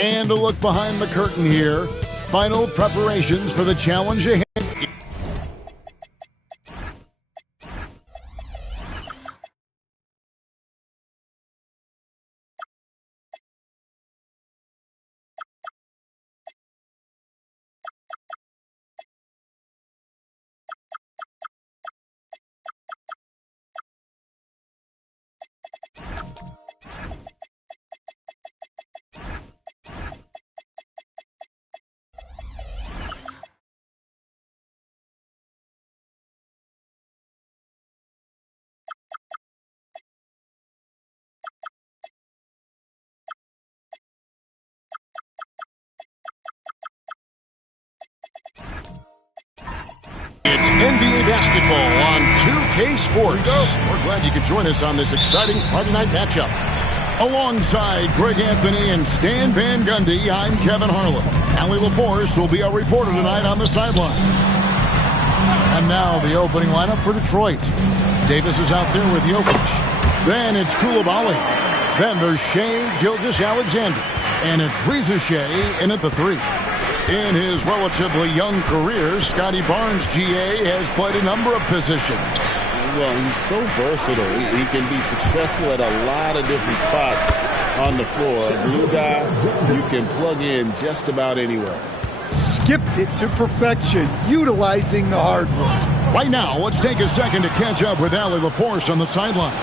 And a look behind the curtain here. Final preparations for the challenge ahead. NBA basketball on 2K Sports. We're glad you could join us on this exciting Friday night matchup. Alongside Greg Anthony and Stan Van Gundy, I'm Kevin Harlan. Allie LaForce will be our reporter tonight on the sideline. And now the opening lineup for Detroit. Davis is out there with Jokic. Then it's Coulibaly. Then there's Shai Gilgeous-Alexander. And it's Reza Shai in at the 3. In his relatively young career, Scotty Barnes, GA, has played a number of positions. Well, he's so versatile. He can be successful at a lot of different spots on the floor. Glue guy, you can plug in just about anywhere. Skipped it to perfection, utilizing the hardwood. Right now, let's take a second to catch up with Allie LaForce on the sidelines.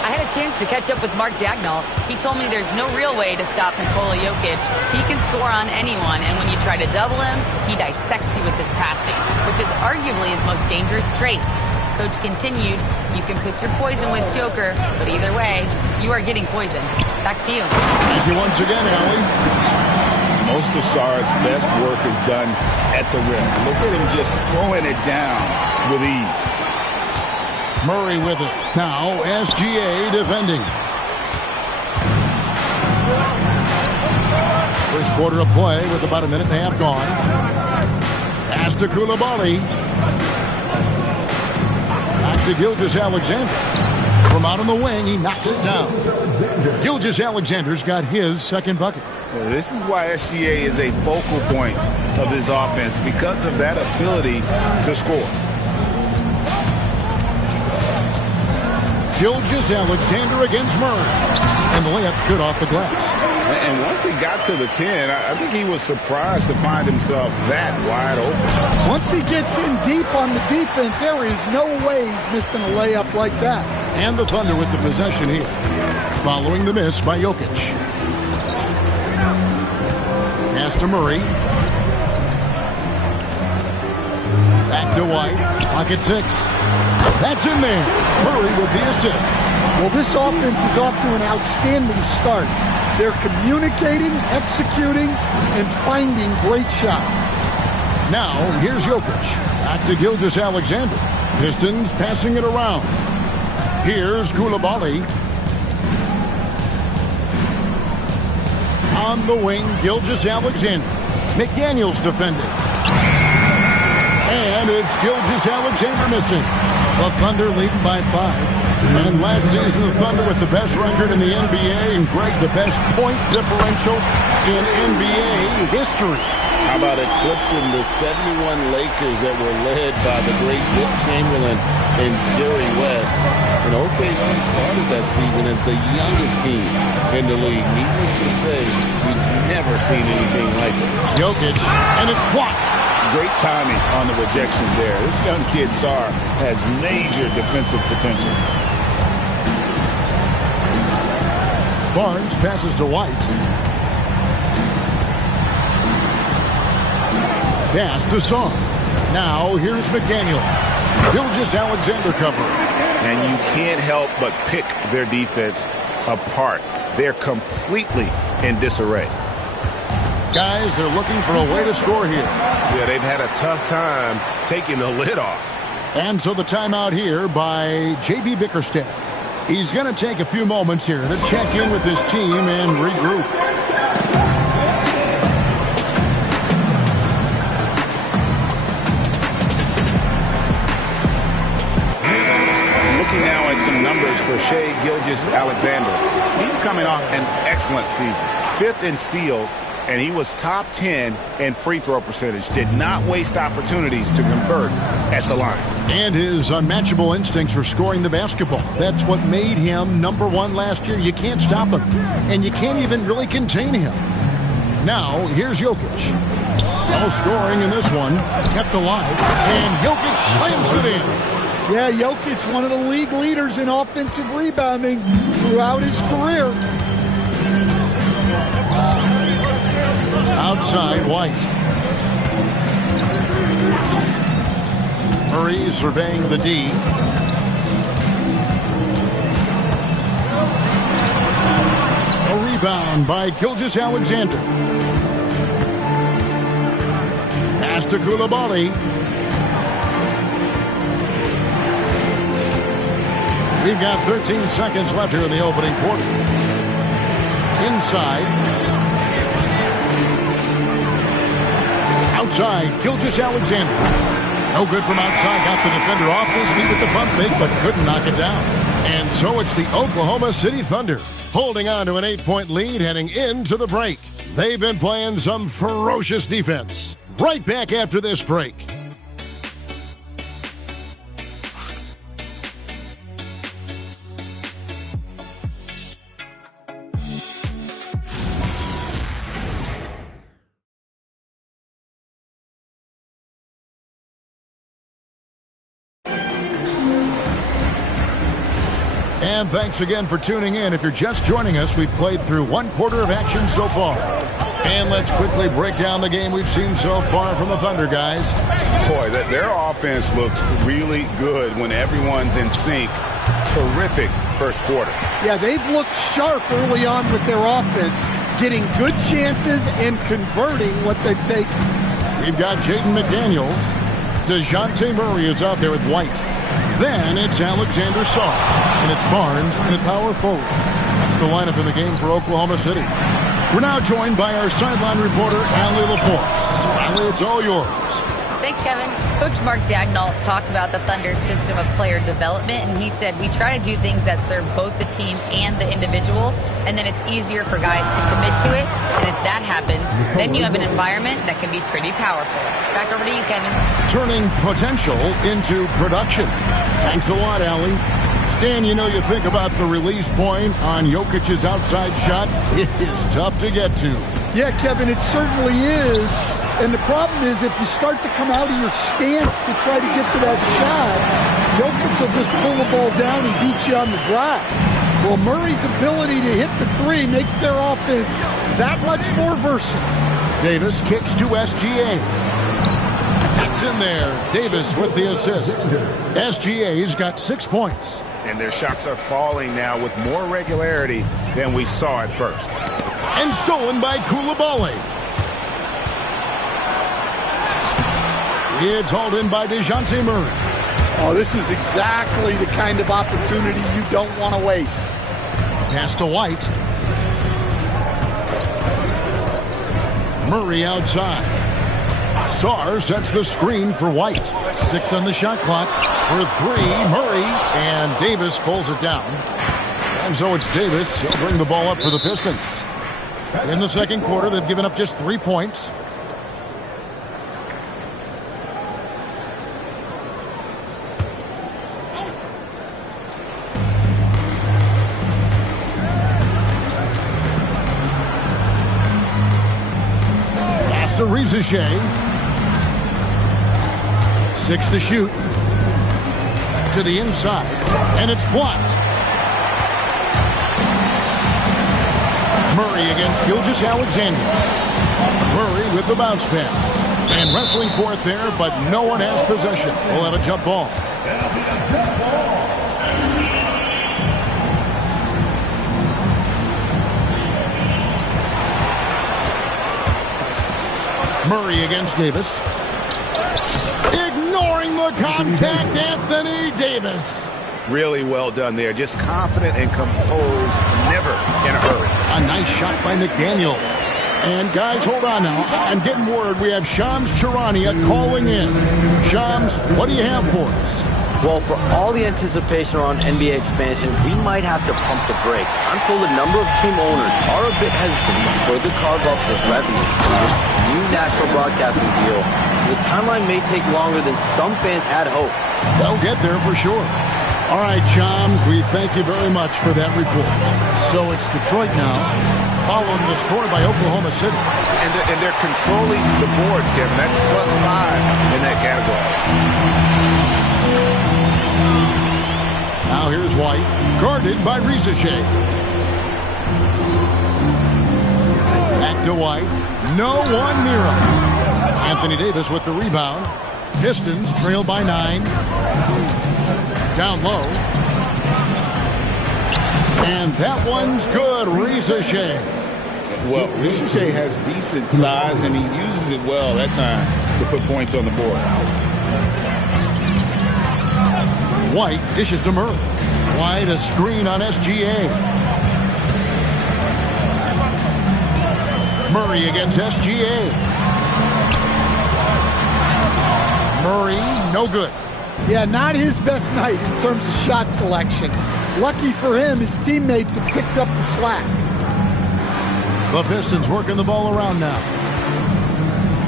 I had a chance to catch up with Mark Dagnall. He told me there's no real way to stop Nikola Jokic. He can score on anyone, and when you try to double him, he dissects you with his passing, which is arguably his most dangerous trait. Coach continued, you can pick your poison with Joker, but either way, you are getting poisoned. Back to you. Thank you once again, Allie. Most of Sarr's best work is done at the rim. Look at him just throwing it down with ease. Murray with it. Now, SGA defending. First quarter of play with about a minute and a half gone. Pass to Coulibaly. Back to Gilgeous-Alexander. From out on the wing, he knocks it down. Gilgeous-Alexander's got his second bucket. Well, this is why SGA is a focal point of this offense, because of that ability to score. Gilgeous-Alexander against Murray. And the layup's good off the glass. And once he got to the 10, I think he was surprised to find himself that wide open. Once he gets in deep on the defense, there is no way he's missing a layup like that. And the Thunder with the possession here, following the miss by Jokic. Pass to Murray. Back to White. Pocket 6. That's in there. Murray with the assist. Well, this offense is off to an outstanding start. They're communicating, executing, and finding great shots. Now, here's Jokic. Back to Gilgeous-Alexander. Pistons passing it around. Here's Coulibaly. On the wing, Gilgeous-Alexander. McDaniels defending. And it's Gilgeous-Alexander missing. The Thunder leading by 5. And last season, the Thunder with the best record in the NBA, and Greg, the best point differential in NBA history. How about eclipsing the 71 Lakers that were led by the great Wilt Chamberlain and Jerry West? And OKC started that season as the youngest team in the league. Needless to say, we've never seen anything like it. Jokic, and it's blocked. Great timing on the rejection there. This young kid, Sarr, has major defensive potential. Barnes passes to White. Pass to Song. Now here's McDaniel. Gilgeous-Alexander cover. And you can't help but pick their defense apart. They're completely in disarray. Guys, they're looking for a way to score here. Yeah, they've had a tough time taking the lid off. And so the timeout here by J.B. Bickerstaff. He's going to take a few moments here to check in with his team and regroup. Looking now at some numbers for Shai Gilgeous-Alexander. He's coming off an excellent season. 5th in steals, and he was top 10 in free throw percentage. Did not waste opportunities to convert at the line. And his unmatchable instincts for scoring the basketball. That's what made him number one last year. You can't stop him, and you can't even really contain him. Now, here's Jokic. No scoring in this one. Kept alive, and Jokic slams it in. Yeah, Jokic, one of the league leaders in offensive rebounding throughout his career. Outside, White. Murray surveying the D. A rebound by Gilgeous-Alexander. Pass to Coulibaly. We've got 13 seconds left here in the opening quarter. Inside. Outside, Gilgeous-Alexander. No good from outside. Got the defender off his feet with the pump fake, but couldn't knock it down. And so it's the Oklahoma City Thunder holding on to an 8-point lead heading into the break. They've been playing some ferocious defense. Right back after this break. And thanks again for tuning in. If you're just joining us, we've played through one quarter of action so far. And let's quickly break down the game we've seen so far from the Thunder, guys. Boy, their offense looks really good when everyone's in sync. Terrific first quarter. Yeah, they've looked sharp early on with their offense, getting good chances and converting what they've taken. We've got Jaden McDaniels. DeJounte Murray is out there with White. Then it's Alexander Sarr, and it's Barnes in the power forward. That's the lineup in the game for Oklahoma City. We're now joined by our sideline reporter, Allie LaForce. Allie, it's all yours. Thanks, Kevin. Coach Mark Daigneault talked about the Thunder's system of player development, and he said, we try to do things that serve both the team and the individual, and then it's easier for guys to commit to it. And if that happens, then you have an environment that can be pretty powerful. Back over to you, Kevin. Turning potential into production. Thanks a lot, Allie. Stan, you know, you think about the release point on Jokic's outside shot. It is tough to get to. Yeah, Kevin, it certainly is. And the problem is if you start to come out of your stance to try to get to that shot, Jokic will just pull the ball down and beat you on the drive. Well, Murray's ability to hit the three makes their offense that much more versatile. Davis kicks to SGA. That's in there. Davis with the assist. SGA's got 6 points. And their shots are falling now with more regularity than we saw at first. And stolen by Coulibaly. It's hauled in by DeJounte Murray. Oh, this is exactly the kind of opportunity you don't want to waste. Pass to White. Murray outside. Sarr sets the screen for White. 6 on the shot clock. For 3, Murray. And Davis pulls it down. And so it's Davis. He'll bring the ball up for the Pistons. In the second quarter, they've given up just 3 points. Rizachet. 6 to shoot. To the inside. And it's blocked. Murray against Gilgeous-Alexander. Murray with the bounce pass. And wrestling for it there, but no one has possession. We'll have a jump ball. Murray against Davis. Ignoring the contact, Anthony Davis. Really well done there. Just confident and composed, never in a hurry. A nice shot by McDaniel. And guys, hold on now. I'm getting word we have Shams Charania calling in. Shams, what do you have for us? Well, for all the anticipation around NBA expansion, we might have to pump the brakes. I'm told a number of team owners are a bit hesitant to further carve up the revenue from this new national broadcasting deal. The timeline may take longer than some fans had hoped. They'll get there for sure. All right, Chams, we thank you very much for that report. So it's Detroit now, following the score by Oklahoma City. And they're controlling the boards, Kevin. That's +5 in that category. Now here's White, guarded by Risacher. Back to White. No one near him. Anthony Davis with the rebound. Pistons trail by 9. Down low. And that one's good. Risacher. Well, Risacher has decent size, and he uses it well that time to put points on the board. White dishes to Murray. White a screen on SGA. Murray against SGA. Murray, no good. Yeah, not his best night in terms of shot selection. Lucky for him, his teammates have picked up the slack. The Pistons working the ball around now.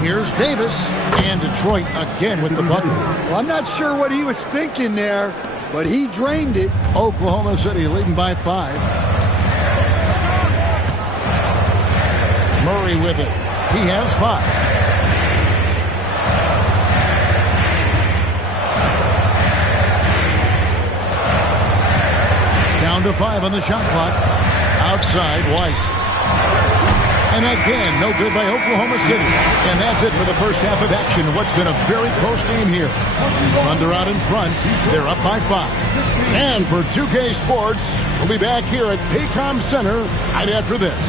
Here's Davis, and Detroit again with the bucket. Well, I'm not sure what he was thinking there, but he drained it. Oklahoma City leading by 5. Murray with it. He has 5. Down to 5 on the shot clock. Outside, White. And again, no good by Oklahoma City. And that's it for the first half of action. What's been a very close game here. Thunder out in front. They're up by 5. And for 2K Sports, we'll be back here at Paycom Center right after this.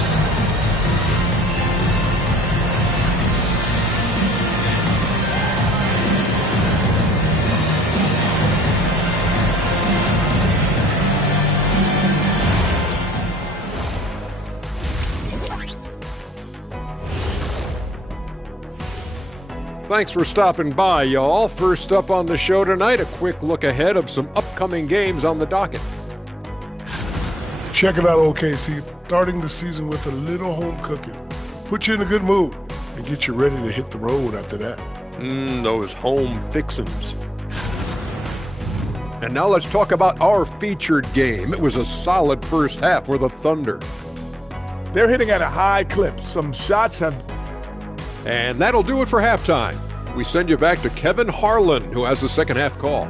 Thanks for stopping by, y'all. First up on the show tonight, a quick look ahead of some upcoming games on the docket. Check it out, OKC. Starting the season with a little home cooking. Put you in a good mood and get you ready to hit the road after that. Those home fixins'. And now let's talk about our featured game. It was a solid first half for the Thunder. They're hitting at a high clip. Some shots have... And that'll do it for halftime. We send you back to Kevin Harlan, who has the second half call.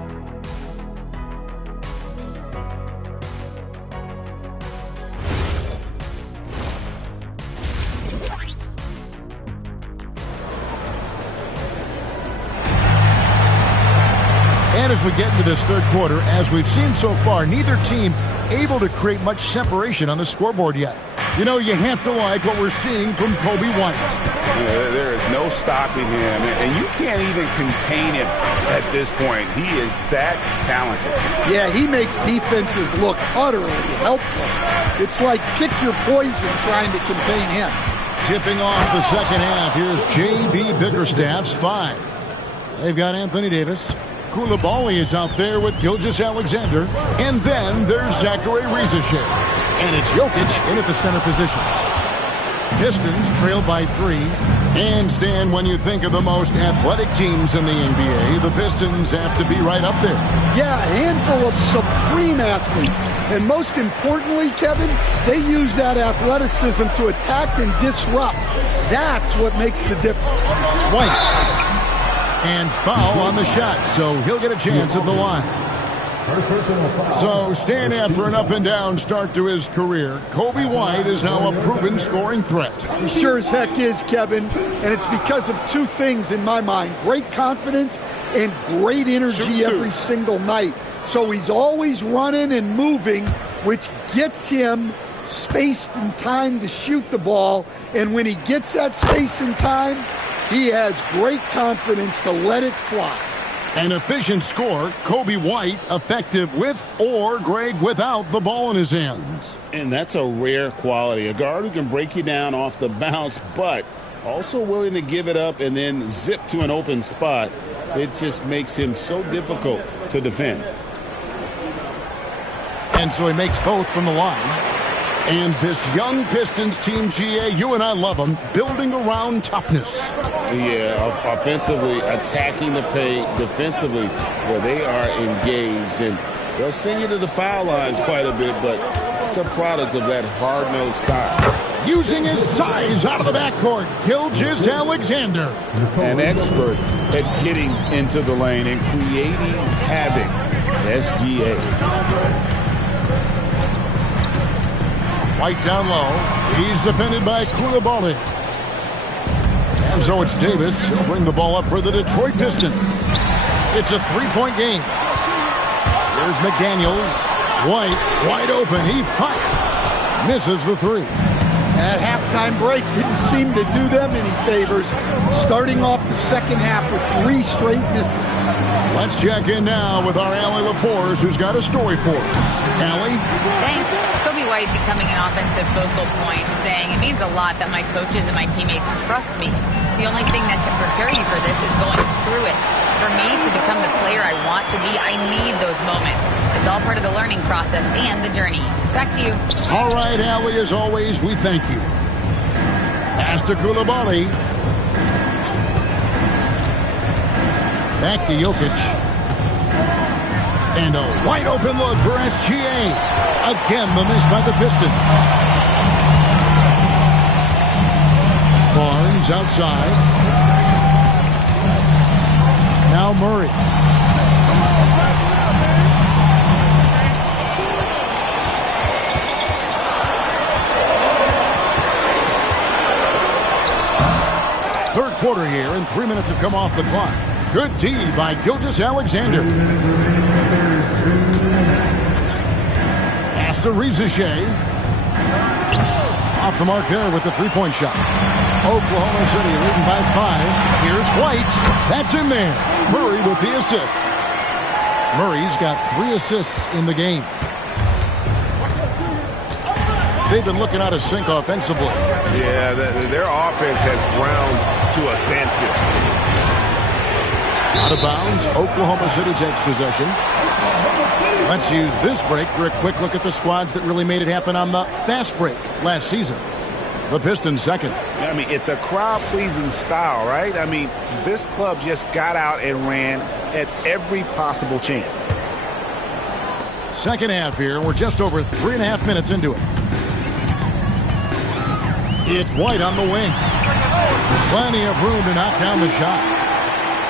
And as we get into this third quarter, as we've seen so far, neither team able to create much separation on the scoreboard yet. You know, you have to like what we're seeing from Coby White. There is no stopping him, and you can't even contain him at this point. He is that talented. Yeah, he makes defenses look utterly helpless. It's like pick your poison trying to contain him. Tipping off the second half, here's J.B. Bickerstaff's 5. They've got Anthony Davis. Koulibaly is out there with Gilgeous-Alexander. And then there's Zachary Risacher. And it's Jokic in at the center position. Pistons trail by 3. And Stan, when you think of the most athletic teams in the NBA, the Pistons have to be right up there. Yeah, a handful of supreme athletes. And most importantly, Kevin, they use that athleticism to attack and disrupt. That's what makes the difference. White. And foul on the shot, so he'll get a chance at the line. So, Stan, after an up-and-down start to his career, Coby White is now a proven scoring threat. He sure as heck is, Kevin, and it's because of two things in my mind. Great confidence and great energy every single night. So he's always running and moving, which gets him space and time to shoot the ball. And when he gets that space and time, he has great confidence to let it fly. An efficient score, Coby White, effective with or, Greg, without the ball in his hands. And that's a rare quality. A guard who can break you down off the bounce, but also willing to give it up and then zip to an open spot. It just makes him so difficult to defend. And so he makes both from the line. And this young Pistons team, GA, you and I love them, building around toughness. Yeah, offensively, attacking the paint, defensively, where they are engaged. And they'll send you to the foul line quite a bit, but it's a product of that hard-nosed style. Using his size out of the backcourt, Gilgeous-Alexander. An expert at getting into the lane and creating havoc. SGA. White down low. He's defended by Coulibaly. And so it's Davis. He'll bring the ball up for the Detroit Pistons. It's a three-point game. There's McDaniels. White, wide open. He fires. Misses the three. That halftime break didn't seem to do them any favors. Starting off the second half with 3 straight misses. Let's check in now with our Allie LaForce, who's got a story for us. Allie? Thanks. Kobe White becoming an offensive focal point, saying it means a lot that my coaches and my teammates trust me. The only thing that can prepare you for this is going through it. For me to become the player I want to be, I need those moments. It's all part of the learning process and the journey. Back to you. All right, Allie, as always, we thank you. Pass to Coulibaly. Back to Jokic. And a wide open look for SGA. Again, the miss by the Pistons. Barnes outside. Now Murray. Third quarter here, and 3 minutes have come off the clock. Good D by Gilgeous-Alexander. Pass to Riziche. Off the mark there with the three-point shot. Oklahoma City leading by 5. Here's White. That's in there. Murray with the assist. Murray's got 3 assists in the game. They've been looking out of sync offensively. Yeah, their offense has ground to a standstill. Out of bounds, Oklahoma City takes possession. Let's use this break for a quick look at the squads that really made it happen on the fast break last season. The Pistons second. I mean, it's a crowd-pleasing style, right? I mean, this club just got out and ran at every possible chance. Second half here. We're just over 3.5 minutes into it. It's White on the wing. Plenty of room to knock down the shot.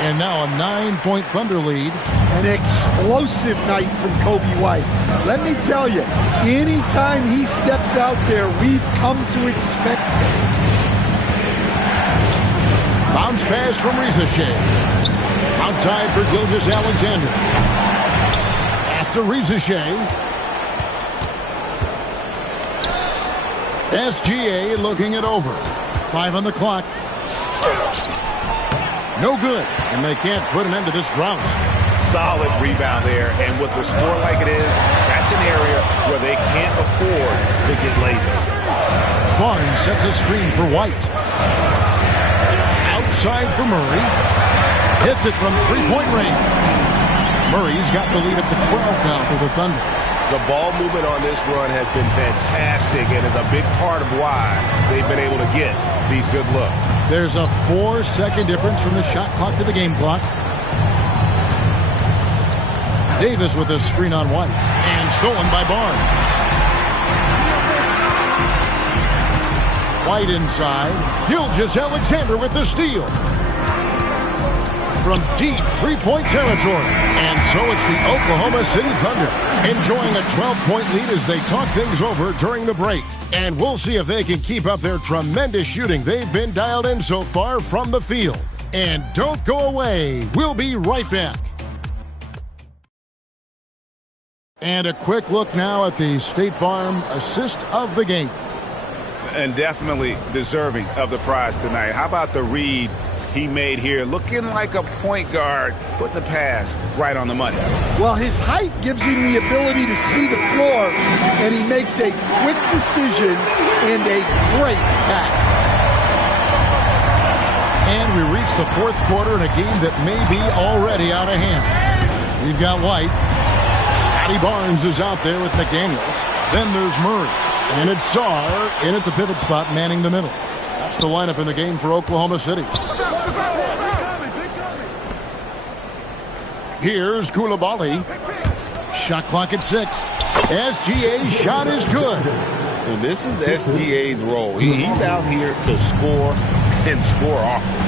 And now a 9-point Thunder lead. An explosive night from Kobe White. Let me tell you, anytime he steps out there, we've come to expect it. Bounce pass from Riziche. Outside for Gilgeous-Alexander. Pass to Riziche. SGA looking it over. 5 on the clock. No good, and they can't put an end to this drought. Solid rebound there, and with the score like it is, that's an area where they can't afford to get lazy. Barnes sets a screen for White. Outside for Murray. Hits it from three-point range. Murray's got the lead up to 12 now for the Thunder. The ball movement on this run has been fantastic and is a big part of why they've been able to get these good looks. There's a 4-second difference from the shot clock to the game clock. Davis with a screen on White. And stolen by Barnes. White inside. Gilgeous-Alexander with the steal. From deep three-point territory. And so it's the Oklahoma City Thunder enjoying a 12-point lead as they talk things over during the break. And we'll see if they can keep up their tremendous shooting they've been dialed in so far from the field. And don't go away. We'll be right back. And a quick look now at the State Farm assist of the game. And definitely deserving of the prize tonight. How about the read he made here? Looking like a point guard, putting the pass right on the money. Well, his height gives him the ability to see the floor, and he makes a quick decision and a great pass. And we reach the fourth quarter in a game that may be already out of hand. We've got White. Scotty Barnes is out there with McDaniels. Then there's Murray. And it's Sarr in at the pivot spot, manning the middle. That's the lineup in the game for Oklahoma City. Here's Coulibaly. Shot clock at 6. SGA's shot is good. And this is SGA's role. He's out here to score and score often.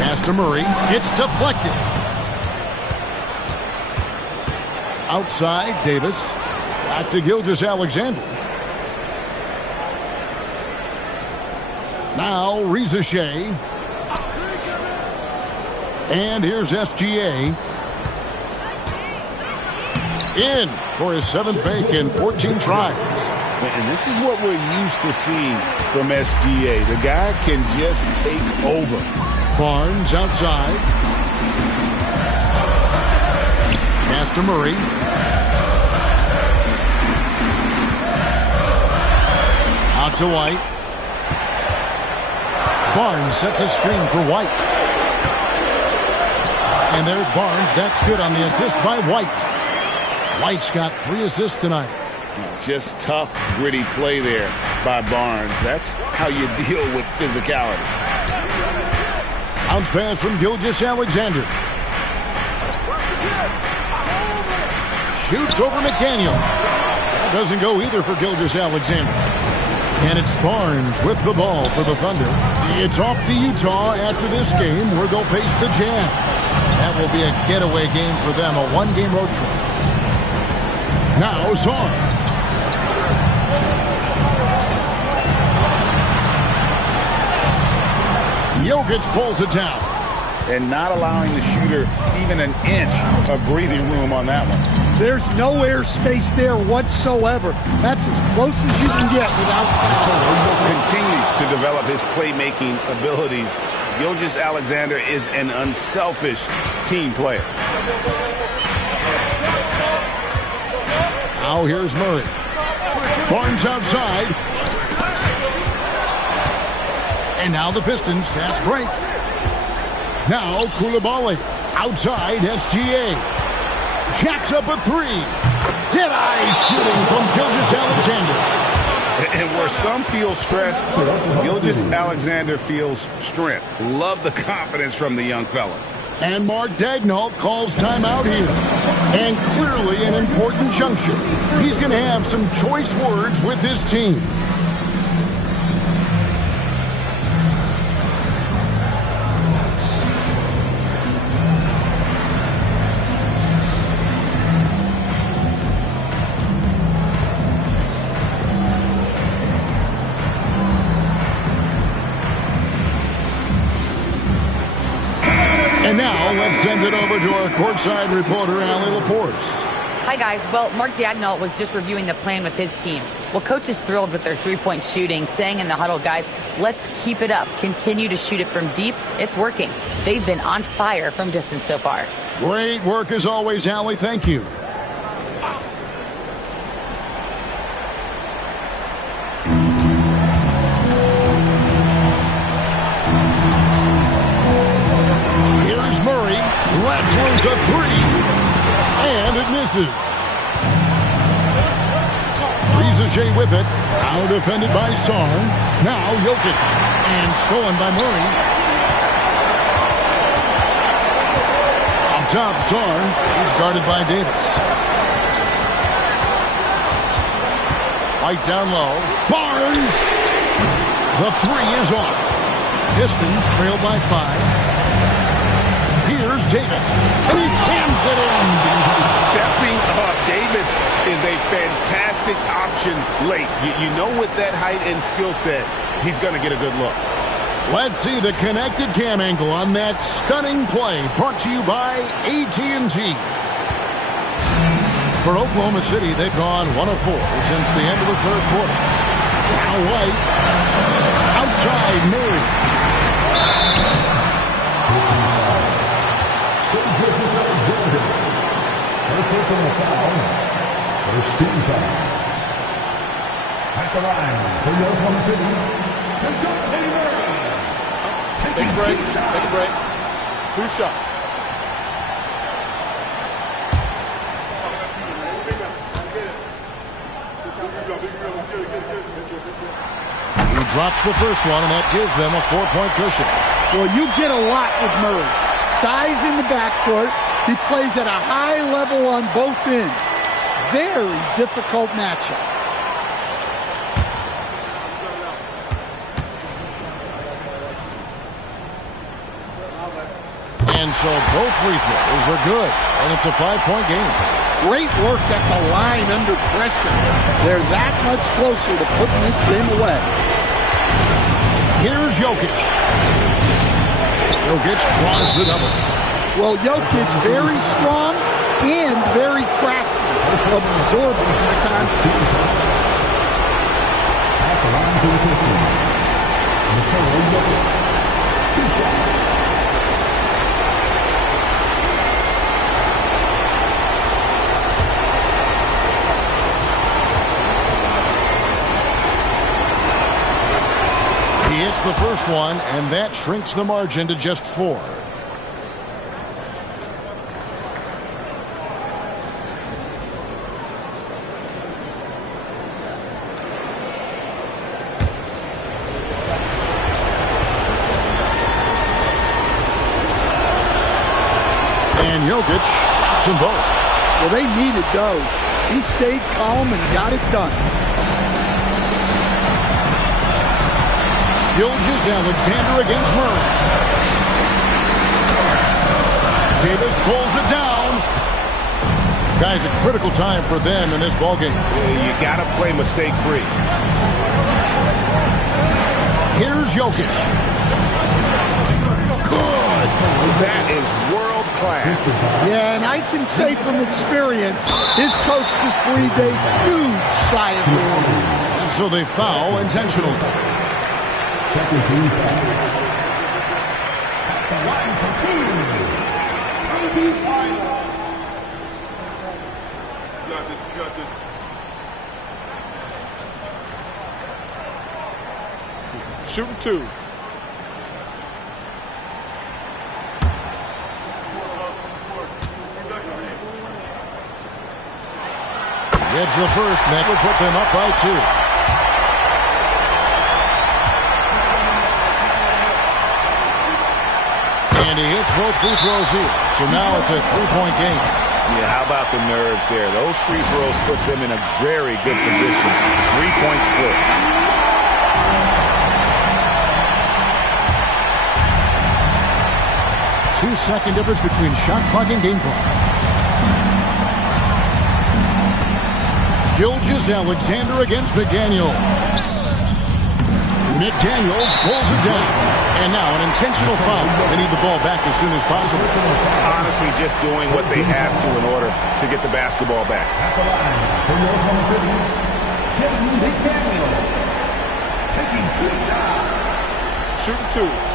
Pass to Murray. It's deflected. Outside, Davis. Back to Gilgeous-Alexander. Now, Reza Shea. And here's SGA. In for his 7th make in 14 tries. And this is what we're used to seeing from SGA. The guy can just take over. Barnes outside. Pass to Murray. Out to White. Barnes sets a screen for White. And there's Barnes. That's good on the assist by White. White's got 3 assists tonight. Just tough, gritty play there by Barnes. That's how you deal with physicality. Bounce pass from Gilgeous-Alexander. Shoots over McDaniel. That doesn't go either for Gilgeous-Alexander. And it's Barnes with the ball for the Thunder. It's off to Utah after this game where they'll face the Jazz. That will be a getaway game for them, a 1-game road trip. Now Sarr. Jokic pulls it down. And not allowing the shooter even an inch of breathing room on that one. There's no air space there whatsoever. That's as close as you can get without foul. Continues to develop his playmaking abilities. Gilgeous-Alexander is an unselfish team player. Now here's Murray. Barnes outside. And now the Pistons fast break. Now Coulibaly outside SGA. Jacks up a 3. Dead-eye shooting from Gilgeous-Alexander. And where some feel stressed, Gilgeous-Alexander feels strength. Love the confidence from the young fella. And Mark Daigneault calls timeout here. And clearly an important juncture. He's going to have some choice words with his team. And now, let's send it over to our courtside reporter, Allie LaForce. Hi, guys. Well, Mark Daigneault was just reviewing the plan with his team. Well, coach is thrilled with their three-point shooting, saying in the huddle, guys, let's keep it up. Continue to shoot it from deep. It's working. They've been on fire from distance so far. Great work as always, Allie. Thank you. Let's a 3, and it misses. Reza Shea with it, now defended by Sarr. Now Jokic, and stolen by Murray. Up top, Sarr, he's guarded by Davis. White down low, Barnes. The 3 is off. Pistons trail by 5. Here's Davis, and he jams it in. Stepping up, Davis is a fantastic option late. You know with that height and skill set, he's going to get a good look. Let's see the connected cam angle on that stunning play, brought to you by AT&T. For Oklahoma City, they've gone 1 of 4 since the end of the third quarter. Now White, outside Murray. Personal foul. First team foul. At the line for Oklahoma City, Take a break. Take a break. 2 shots. He drops the first one, and that gives them a 4-point cushion. Well, you get a lot with Murray. Size in the backcourt. He plays at a high level on both ends. Very difficult matchup. And so both free throws are good, and it's a 5-point game. Great work at the line under pressure. They're that much closer to putting this game away. Here's Jokic. Jokic draws the double. Well, Jokic very strong and very crafty, absorbing the contact. At the line for the Pistons, Nikola Jokic. 2 shots. He hits the first one, and that shrinks the margin to just 4. And Jokic stops them both. Well, they needed those. He stayed calm and got it done. Gilgeous-Alexander against Murray. Davis pulls it down. Guys, a critical time for them in this ballgame. You got to play mistake-free. Here's Jokic. Good. That is world-class. Yeah, and I can say from experience, his coach just breathed a huge sigh of relief. And so they foul intentionally. Second team foul. At the line for 2. You got this. You got this. Shooting 2. Gets the first, and that will put them up by 2. And he hits both free throws here. So now it's a 3-point game. Yeah, how about the nerves there? Those free throws put them in a very good position. 3-point split. Two-second difference between shot clock and game clock. Gilgeous-Alexander against McDaniel. McDaniels pulls it down. And now an intentional foul. They need the ball back as soon as possible. Honestly, just doing what they have to in order to get the basketball back. At the line for your opponent, Jaden McDaniel. Taking 2 shots. Shooting 2.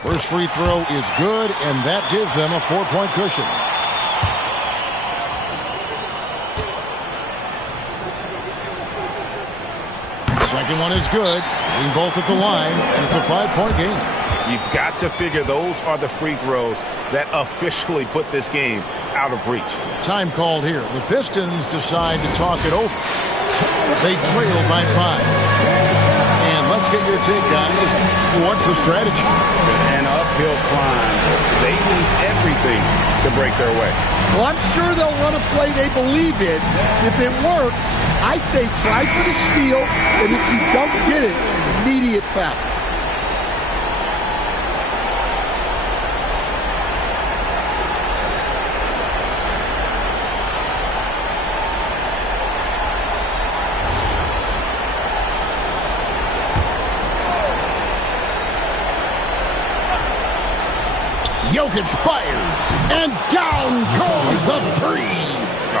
First free throw is good, and that gives them a 4-point cushion. Second one is good. Hitting both at the line, and it's a 5-point game. You've got to figure those are the free throws that officially put this game out of reach. Time called here. The Pistons decide to talk it over. They trail by 5. And let's get your take, guys. What's the strategy? An uphill climb. They need everything to break their way. Well, I'm sure they'll run a play they believe in. If it works, I say try for the steal, and if you don't get it, immediate foul. Jokic fires, and down goes the 3.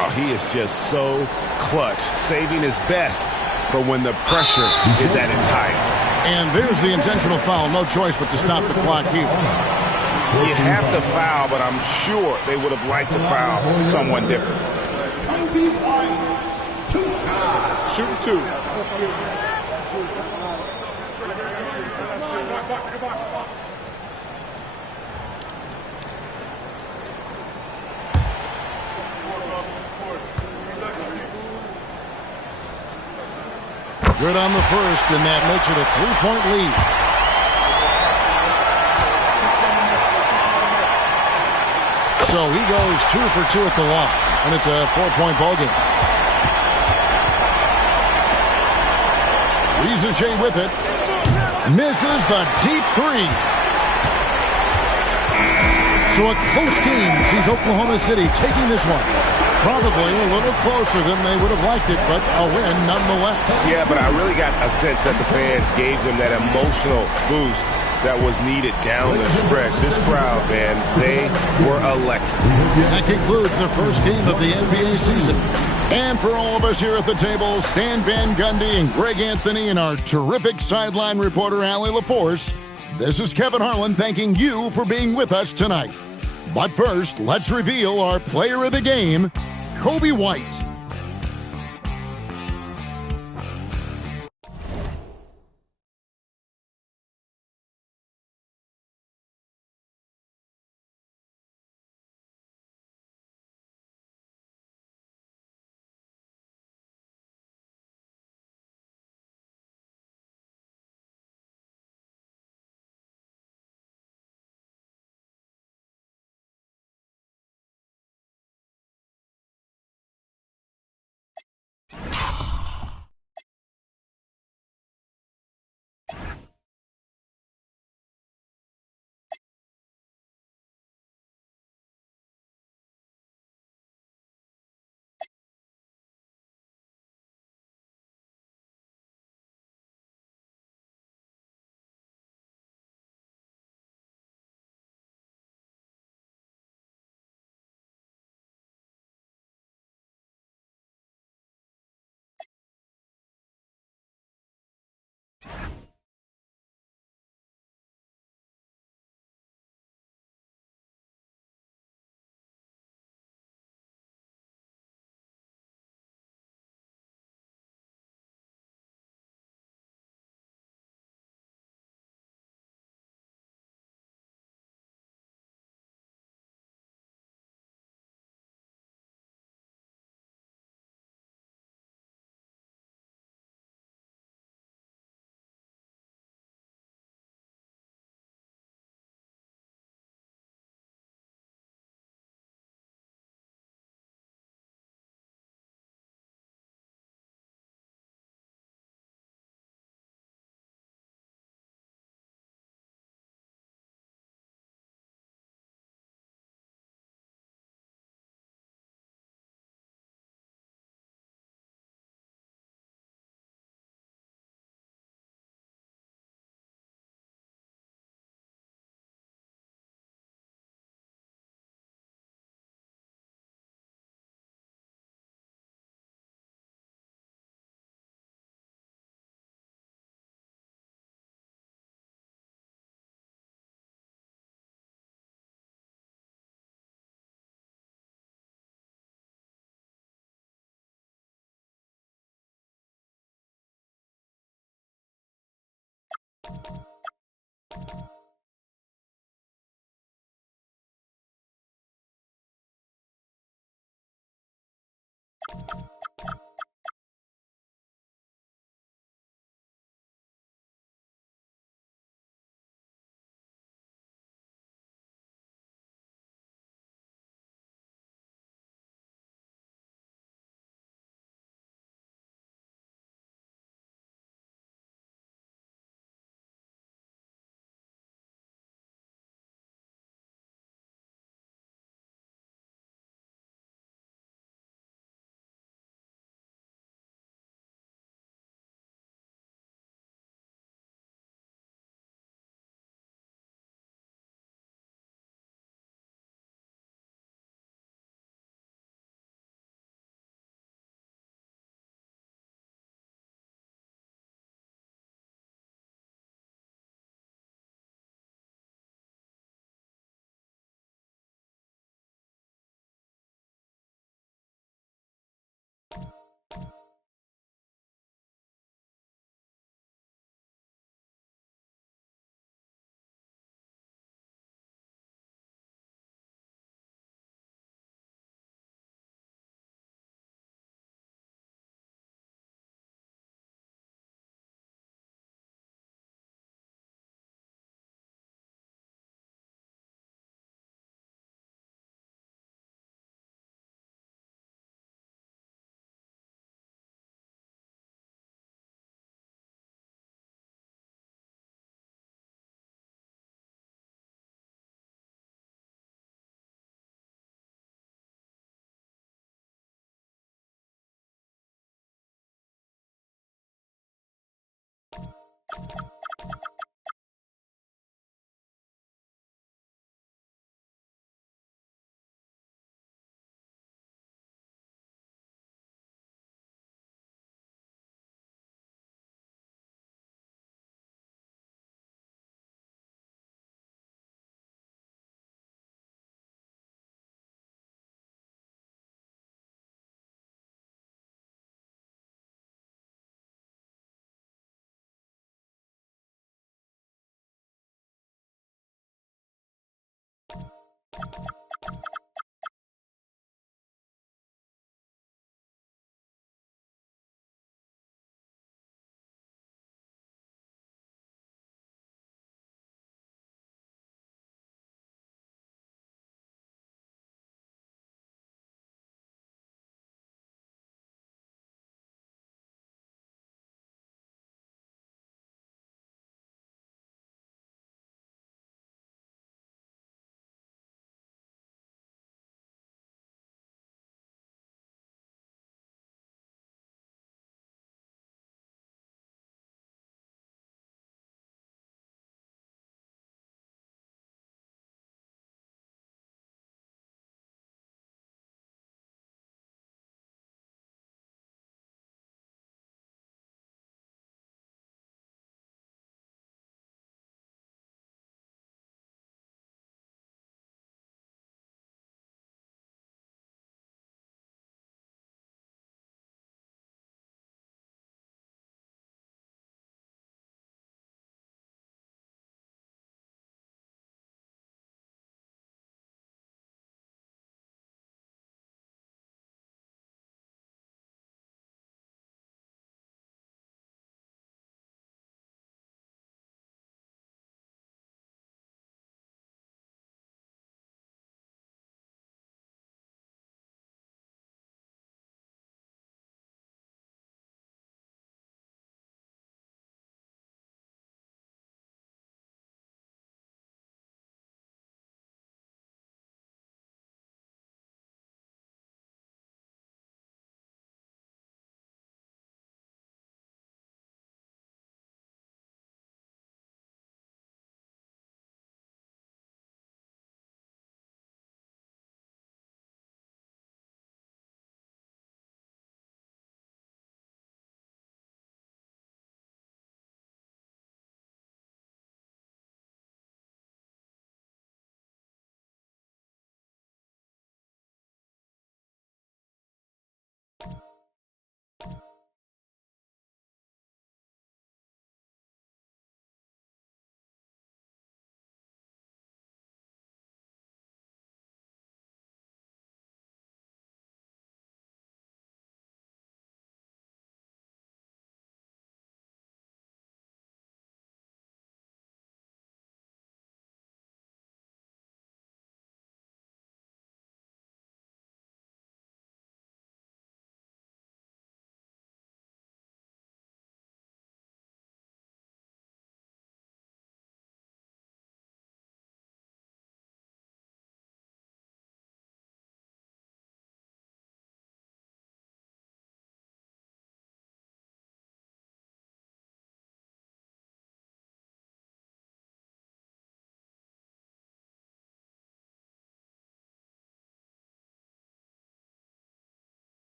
Oh, he is just so clutch, saving his best for when the pressure is at its highest. And there's the intentional foul. No choice but to stop the clock here. You have to foul, but I'm sure they would have liked to foul someone different. Shooting two. Good on the first, and that makes it a 3-point lead. So he goes 2 for 2 at the line, and it's a 4-point ballgame. Rizier with it. Misses the deep three. So a close game sees Oklahoma City taking this one. Probably a little closer than they would have liked it, but a win nonetheless. Yeah, but I really got a sense that the fans gave them that emotional boost that was needed down the stretch. This crowd, man, they were electric. That concludes the first game of the NBA season. And for all of us here at the table, Stan Van Gundy and Greg Anthony and our terrific sideline reporter, Allie LaForce, this is Kevin Harlan thanking you for being with us tonight. But first, let's reveal our player of the game, Coby White.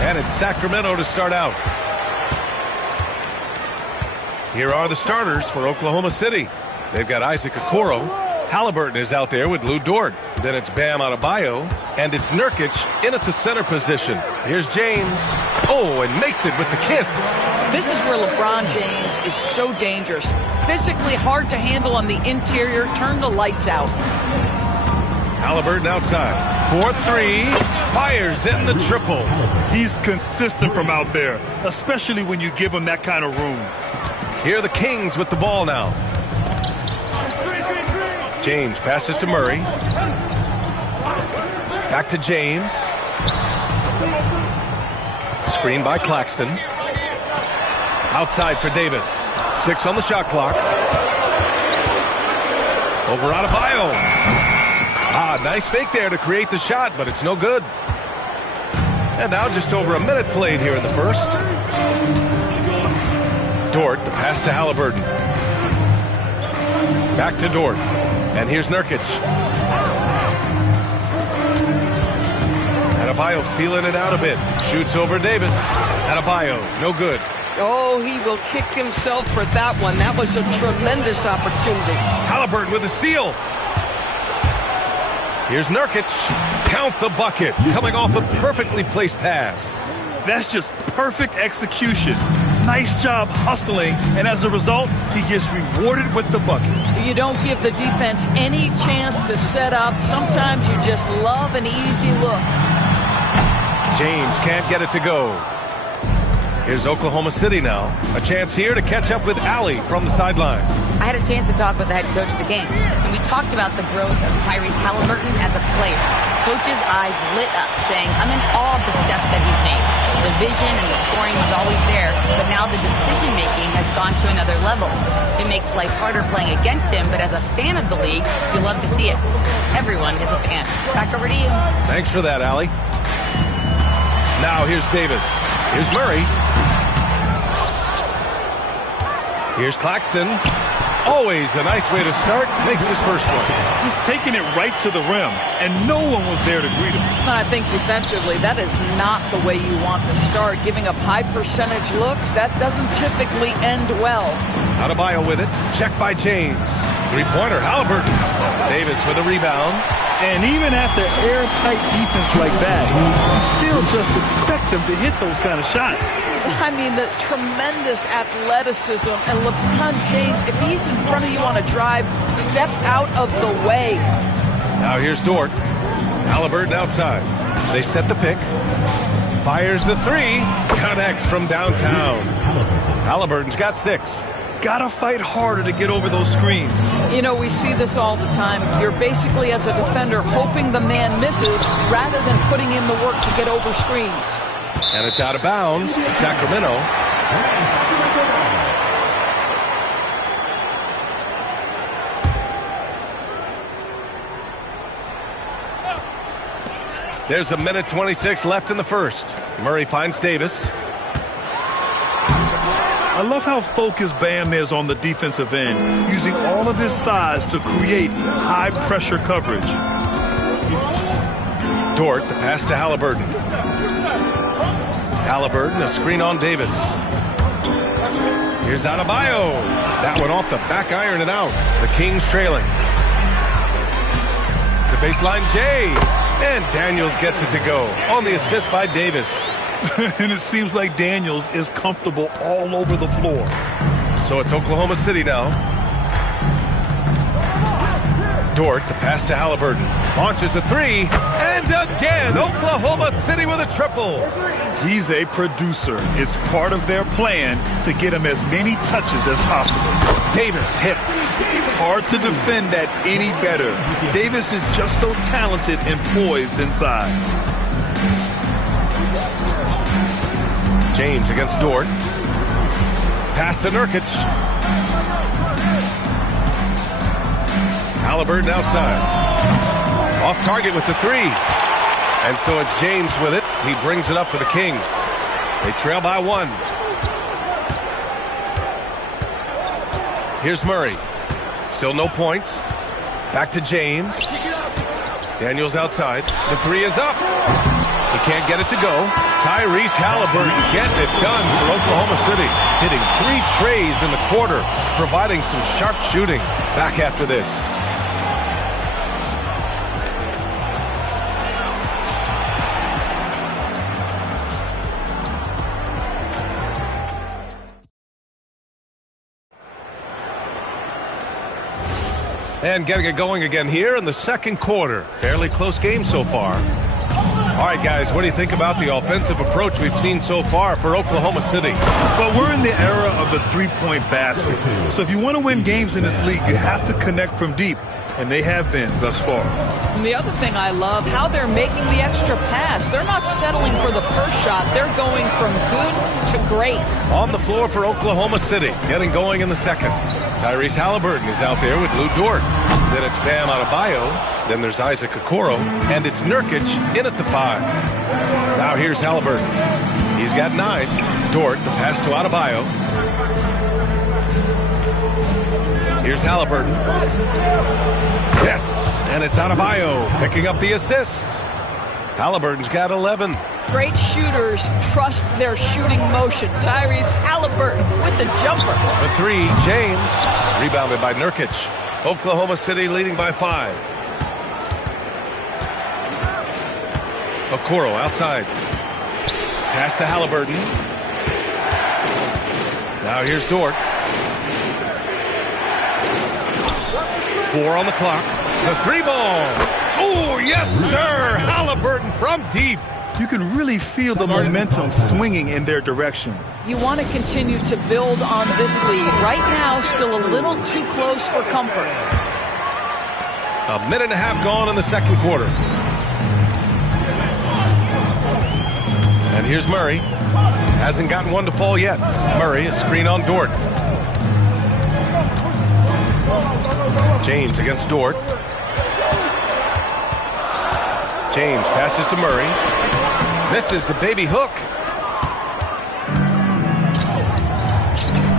And it's Sacramento to start out. Here are the starters for Oklahoma City. They've got Isaac Okoro. Halliburton is out there with Lou Dort. Then it's Bam Adebayo. And it's Nurkic in at the center position. Here's James. Oh, and makes it with the kiss. This is where LeBron James is so dangerous. Physically hard to handle on the interior. Turn the lights out. Halliburton outside. 4-3. Fires in the triple. He's consistent from out there, especially when you give him that kind of room. Here are the Kings with the ball now. James passes to Murray. Back to James. Screen by Claxton. Outside for Davis. 6 on the shot clock. Over Adebayo. Nice fake there to create the shot, but it's no good. And now just over a minute played here in the first. Dort, the pass to Halliburton. Back to Dort. And here's Nurkic. Adebayo feeling it out a bit. Shoots over Davis. Adebayo, no good. Oh, he will kick himself for that one. That was a tremendous opportunity. Halliburton with a steal. Here's Nurkic. Count the bucket. Coming off a perfectly placed pass. That's just perfect execution. Nice job hustling, and as a result, he gets rewarded with the bucket. You don't give the defense any chance to set up. Sometimes you just love an easy look. James can't get it to go. Here's Oklahoma City now. A chance here to catch up with Allie from the sideline. I had a chance to talk with the head coach of the Kings, and we talked about the growth of Tyrese Halliburton as a player. Coach's eyes lit up, saying, I'm in awe of the steps that he's made. The vision and the scoring was always there, but now the decision-making has gone to another level. It makes life harder playing against him, but as a fan of the league, you love to see it. Everyone is a fan. Back over to you. Thanks for that, Allie. Now here's Davis. Here's Murray. Here's Claxton. Always a nice way to start. Makes his first one. Just taking it right to the rim, and no one was there to greet him. I think defensively, that is not the way you want to start. Giving up high percentage looks, that doesn't typically end well. Adebayo with it. Check by James. Three-pointer, Halliburton. Davis with a rebound. And even after airtight defense like that, you still just expect him to hit those kind of shots. I mean, the tremendous athleticism, and LeBron James, if he's in front of you on a drive, step out of the way. Now here's Dort. Halliburton outside. They set the pick. Fires the three. Connects from downtown. Halliburton's got 6. Gotta fight harder to get over those screens. You know, we see this all the time. You're basically, as a defender, hoping the man misses rather than putting in the work to get over screens. And it's out of bounds to Sacramento. There's a minute 26 left in the first. Murray finds Davis. I love how focused Bam is on the defensive end, using all of his size to create high-pressure coverage. Dort, the pass to Halliburton. Halliburton, a screen on Davis. Here's Adebayo. That one off the back iron and out. The Kings trailing. The baseline, Jay. And Daniels gets it to go on the assist by Davis. And it seems like Daniels is comfortable all over the floor. So it's Oklahoma City now. Dort, the pass to Halliburton. Launches a three. And again, Oklahoma City with a triple. He's a producer. It's part of their plan to get him as many touches as possible. Davis hits. Hard to defend that any better. Davis is just so talented and poised inside. James against Dort. Pass to Nurkic. Halliburton outside. Off target with the three. And so it's James with it. He brings it up for the Kings. They trail by one. Here's Murray. Still no points. Back to James. Daniels outside. The three is up. He can't get it to go. Tyrese Halliburton getting it done for Oklahoma City. Hitting 3 trays in the quarter, providing some sharp shooting. Back after this. And getting it going again here in the second quarter. Fairly close game so far. All right, guys, what do you think about the offensive approach we've seen so far for Oklahoma City? Well, we're in the era of the three-point basket. So if you want to win games in this league, you have to connect from deep. And they have been thus far. And the other thing I love, how they're making the extra pass. They're not settling for the first shot. They're going from good to great. On the floor for Oklahoma City, getting going in the second. Tyrese Halliburton is out there with Lou Dort. Then it's Bam Adebayo. Then there's Isaac Okoro. And it's Nurkic in at the 5. Now here's Halliburton. He's got 9. Dort, the pass to Adebayo. Here's Halliburton. Yes, and it's Adebayo picking up the assist. Halliburton's got 11. Great shooters trust their shooting motion. Tyrese Halliburton with the jumper. The 3, James. Rebounded by Nurkic. Oklahoma City leading by 5. Okoro outside. Pass to Halliburton. Now here's Dort. 4 on the clock. The 3 ball. Oh, yes, sir. Halliburton from deep. You can really feel the momentum swinging in their direction. You want to continue to build on this lead. Right now, still a little too close for comfort. A minute and a half gone in the second quarter. And here's Murray. Hasn't gotten one to fall yet. Murray, a screen on Dort. James against Dort. James passes to Murray. Misses the baby hook.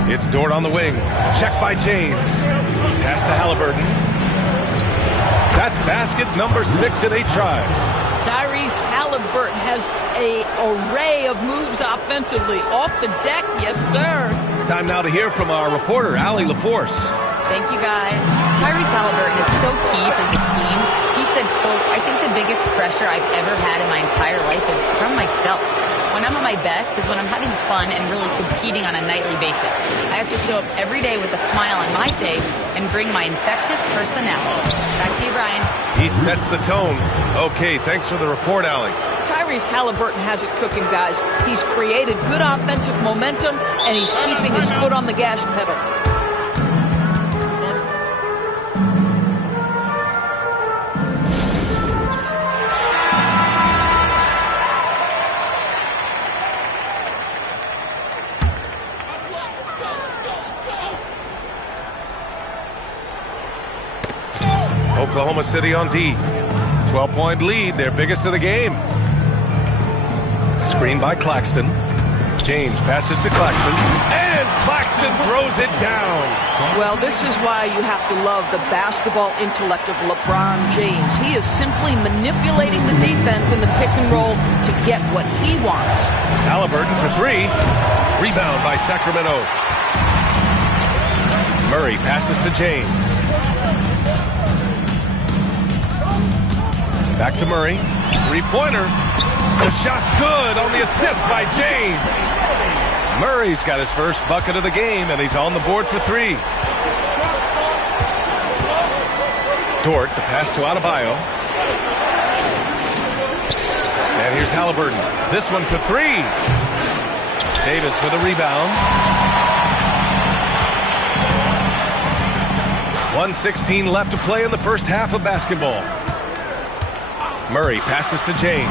It's Dort on the wing. Check by James. Pass to Halliburton. That's basket number 6 in 8 tries. Tyrese Halliburton has an array of moves offensively. Off the deck, yes, sir. Time now to hear from our reporter, Allie LaForce. Thank you, guys. Tyrese Halliburton is so key for this team. He said, quote, I think the biggest pressure I've ever had in my entire life is from myself. When I'm at my best is when I'm having fun and really competing on a nightly basis. I have to show up every day with a smile on my face and bring my infectious personality. Back to you, Brian. He sets the tone. Okay, thanks for the report, Allie. Tyrese Halliburton has it cooking, guys. He's created good offensive momentum, and he's keeping his foot on the gas pedal. Oklahoma City on D. 12-point lead, their biggest of the game. Screen by Claxton. James passes to Claxton, and Claxton throws it down. Well, this is why you have to love the basketball intellect of LeBron James. He is simply manipulating the defense in the pick and roll to get what he wants. Haliburton for three. Rebound by Sacramento. Murray passes to James. Back to Murray. Three-pointer. The shot's good on the assist by James. Murray's got his first bucket of the game, and he's on the board for three. Dort, the pass to Adebayo. And here's Haliburton. This one for three. Davis with a rebound. 1:16 left to play in the first half of basketball. Murray passes to James.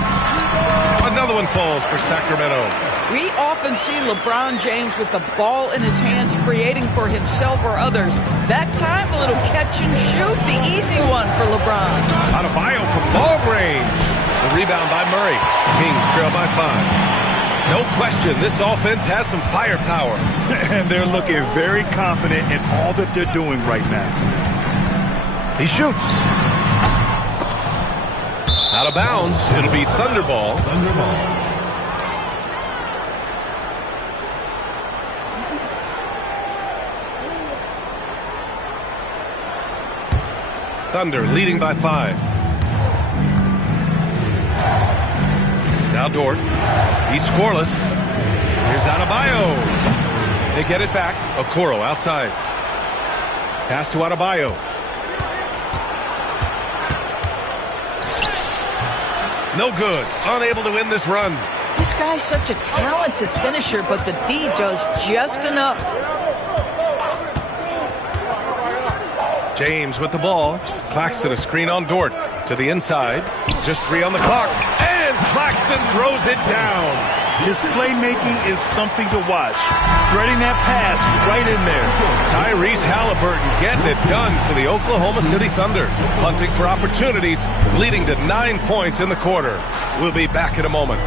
Another one falls for Sacramento. We often see LeBron James with the ball in his hands, creating for himself or others. That time, a little catch and shoot, the easy one for LeBron. Adebayo from long range. The rebound by Murray. Kings trail by 5. No question, this offense has some firepower. And they're looking very confident in all that they're doing right now. He shoots. Out of bounds. It'll be Thunderball. Thunder leading by 5. Now Dort. He's scoreless. Here's Adebayo. They get it back. Okoro outside. Pass to Adebayo. No good. Unable to win this run. This guy's such a talented finisher, but the D does just enough. James with the ball. Claxton a screen on Dort. To the inside. Just 3 on the clock. And Claxton throws it down. His playmaking is something to watch. Threading that pass right in there. Tyrese Haliburton getting it done for the Oklahoma City Thunder. Hunting for opportunities, leading to 9 points in the quarter. We'll be back in a moment.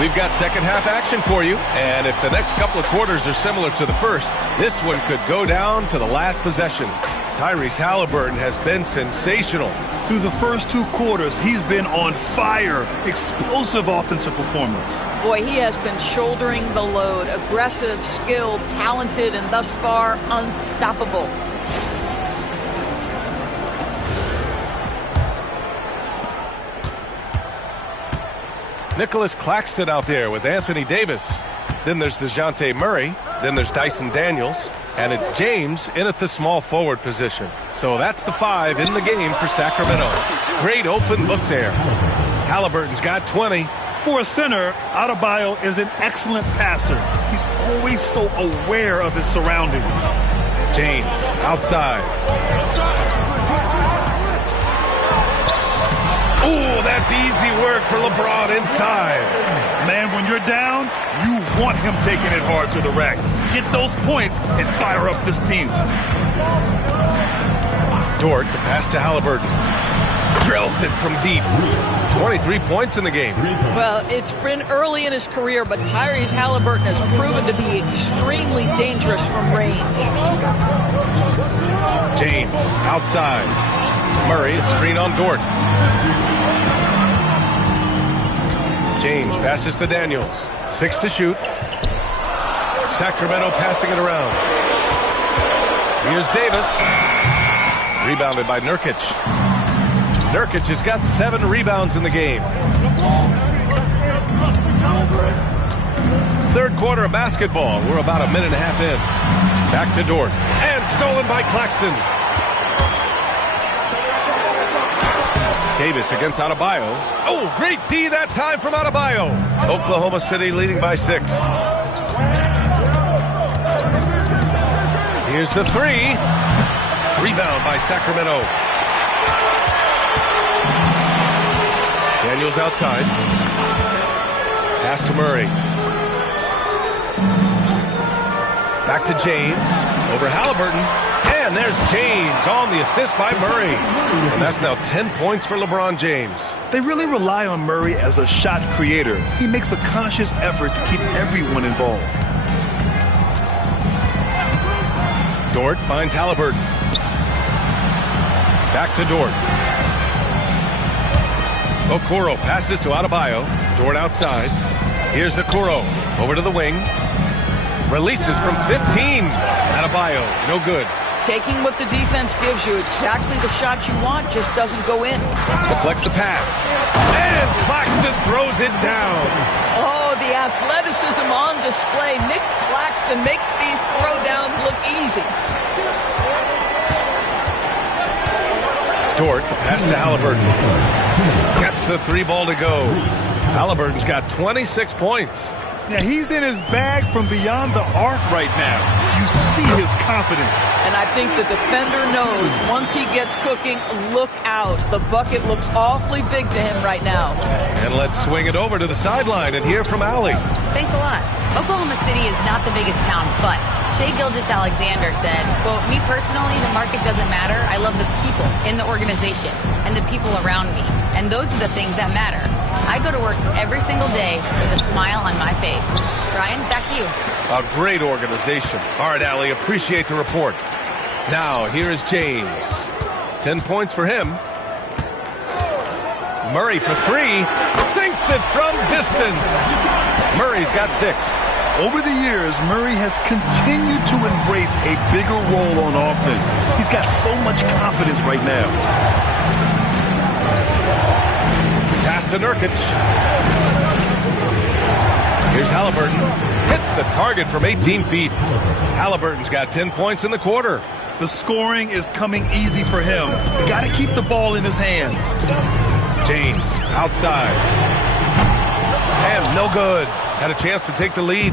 We've got second half action for you, and if the next couple of quarters are similar to the first, this one could go down to the last possession. Tyrese Haliburton has been sensational. Through the first 2 quarters, he's been on fire. Explosive offensive performance. Boy, he has been shouldering the load. Aggressive, skilled, talented, and thus far unstoppable. Nicholas Claxton out there with Anthony Davis. Then there's DeJounte Murray. Then there's Dyson Daniels. And it's James in at the small forward position. So that's the 5 in the game for Sacramento. Great open look there. Haliburton's got 20. For a center, Adebayo is an excellent passer. He's always so aware of his surroundings. James outside. Ooh, that's easy work for LeBron inside. Man, when you're down, you want him taking it hard to the rack. Get those points and fire up this team. Dort, the pass to Haliburton. Drills it from deep. 23 points in the game. Well, it's been early in his career, but Tyrese Haliburton has proven to be extremely dangerous from range. James outside. Murray, a screen on Dort. James passes to Daniels. 6 to shoot. Sacramento passing it around. Here's Davis. Rebounded by Nurkic. Nurkic has got 7 rebounds in the game. Third quarter of basketball. We're about a minute and a half in. Back to Dort. And stolen by Claxton. Davis against Adebayo. Oh, great D that time from Adebayo. Oklahoma City leading by 6. Here's the 3. Rebound by Sacramento. Daniels outside. Pass to Murray. Back to James. Over Halliburton. And there's James on the assist by Murray. And that's now 10 points for LeBron James. They really rely on Murray as a shot creator. He makes a conscious effort to keep everyone involved. Dort finds Halliburton. Back to Dort. Okoro passes to Adebayo. Dort outside. Here's Okoro. Over to the wing. Releases from 15. Adebayo, no good. Taking what the defense gives you, exactly the shot you want, just doesn't go in. Deflects the pass. And Claxton throws it down. Oh, the athleticism on display. Nick Claxton makes these throwdowns look easy. Dort, the pass to Halliburton. Gets the 3 ball to go. Halliburton's got 26 points. Yeah, he's in his bag from beyond the arc right now. You see his confidence. And I think the defender knows once he gets cooking, look out. The bucket looks awfully big to him right now. And let's swing it over to the sideline and hear from Allie. Thanks a lot. Oklahoma City is not the biggest town, but Shai Gilgeous-Alexander said, quote, "Me personally, the market doesn't matter. I love the people in the organization and the people around me. And those are the things that matter. I go to work every single day with a smile on my face." Ryan, back to you. A great organization. All right, Allie, appreciate the report. Now, here is James. 10 points for him. Murray for 3. Sinks it from distance. Murray's got 6. Over the years, Murray has continued to embrace a bigger role on offense. He's got so much confidence right now. Pass to Nurkic. Here's Halliburton. Hits the target from 18 feet. Halliburton's got 10 points in the quarter. The scoring is coming easy for him. Got to keep the ball in his hands. James outside. And no good. Had a chance to take the lead.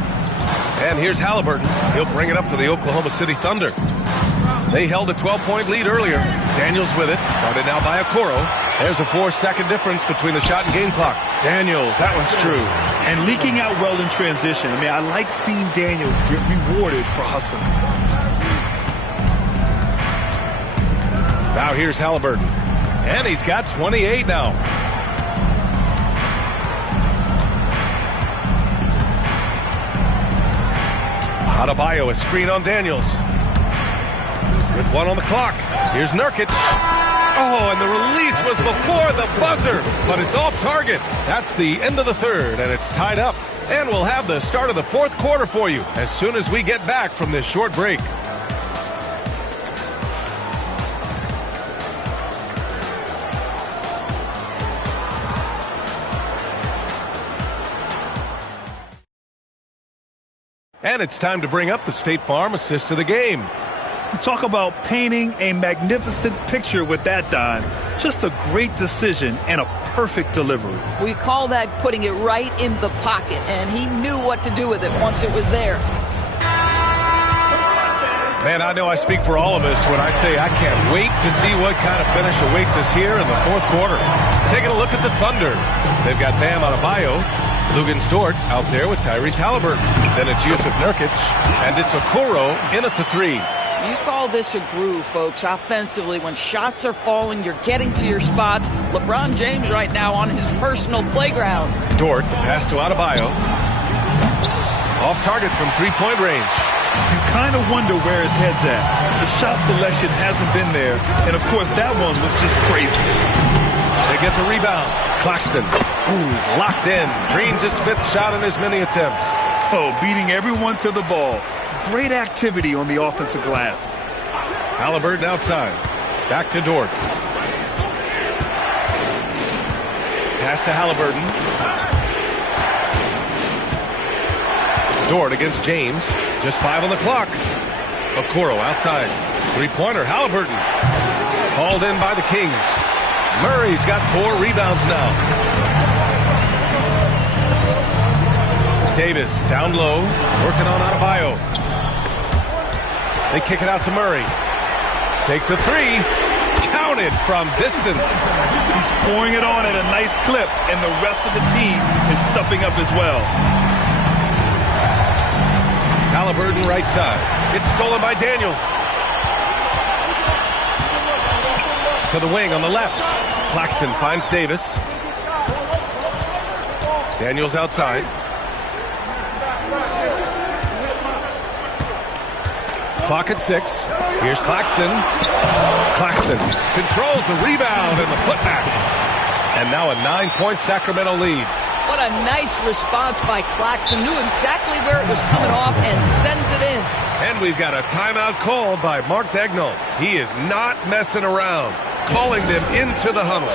And here's Halliburton. He'll bring it up for the Oklahoma City Thunder. They held a 12-point lead earlier. Daniels with it. Guarded now by Okoro. There's a 4-second difference between the shot and game clock. Daniels, that one's true. And leaking out well in transition. I mean, I like seeing Daniels get rewarded for hustling. Now here's Halliburton. And he's got 28 now. Adebayo, a screen on Daniels. With 1 on the clock. Here's Nurkic. Oh, and the release was before the buzzer, but it's off target. That's the end of the third, and it's tied up. And we'll have the start of the 4th quarter for you as soon as we get back from this short break. And it's time to bring up the State Farm assist to the game. You talk about painting a magnificent picture with that dime. Just a great decision and a perfect delivery. We call that putting it right in the pocket, and he knew what to do with it once it was there. Man, I know I speak for all of us when I say I can't wait to see what kind of finish awaits us here in the 4th quarter. Taking a look at the Thunder. They've got Bam Adebayo, Luguentz Dort out there with Tyrese Halliburton. Then it's Jusuf Nurkic, and it's Okoro in at the 3. You call this a groove, folks. Offensively, when shots are falling, you're getting to your spots. LeBron James right now on his personal playground. Dort, the pass to Adebayo. Off target from 3-point range. You kind of wonder where his head's at. The shot selection hasn't been there, and of course that one was just crazy. They get the rebound. Claxton, he's locked in. Dreams his 5th shot in as many attempts. Oh, beating everyone to the ball. Great activity on the offensive glass. Halliburton outside. Back to Dort. Pass to Halliburton. Dort against James. Just 5 on the clock. Okoro outside. Three-pointer, Halliburton. Hauled in by the Kings. Murray's got 4 rebounds now. Davis down low, working on Adebayo. They kick it out to Murray. Takes a 3. Counted from distance. He's pouring it on at a nice clip, and the rest of the team is stepping up as well. Halliburton right side. It's stolen by Daniels. To the wing on the left. Claxton finds Davis. Daniels outside. Clock at 6. Here's Claxton. Claxton controls the rebound and the putback. And now a 9-point Sacramento lead. What a nice response by Claxton. Knew exactly where it was coming off and sends it in. And we've got a timeout called by Mark Daigneault. He is not messing around, calling them into the huddle.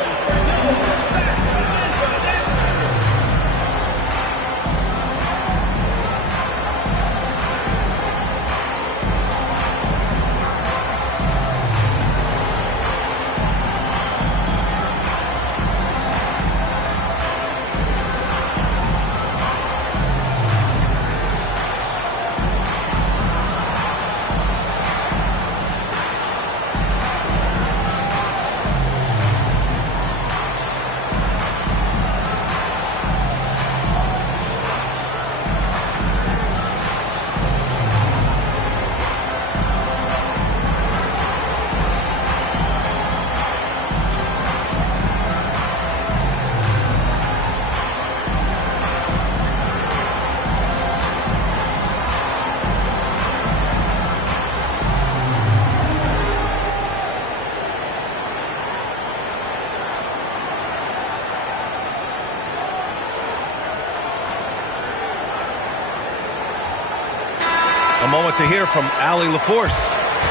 A moment to hear from Allie LaForce.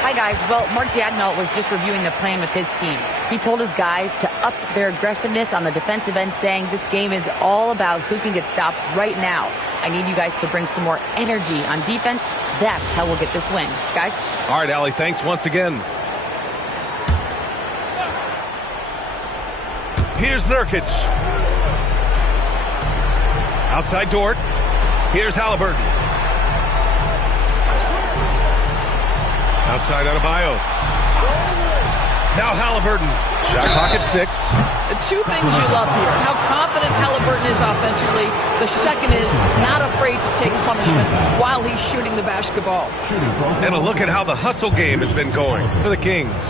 Hi, guys. Well, Mark Daigneault was just reviewing the plan with his team. He told his guys to up their aggressiveness on the defensive end, saying this game is all about who can get stops right now. I need you guys to bring some more energy on defense. That's how we'll get this win. Guys? All right, Allie, thanks once again. Here's Nurkic. Outside Dort. Here's Halliburton. Outside Adebayo. Now Halliburton. Shot clock at 6. The two things you love here, how confident Halliburton is offensively. The second is not afraid to take punishment while he's shooting the basketball. And a look at how the hustle game has been going for the Kings.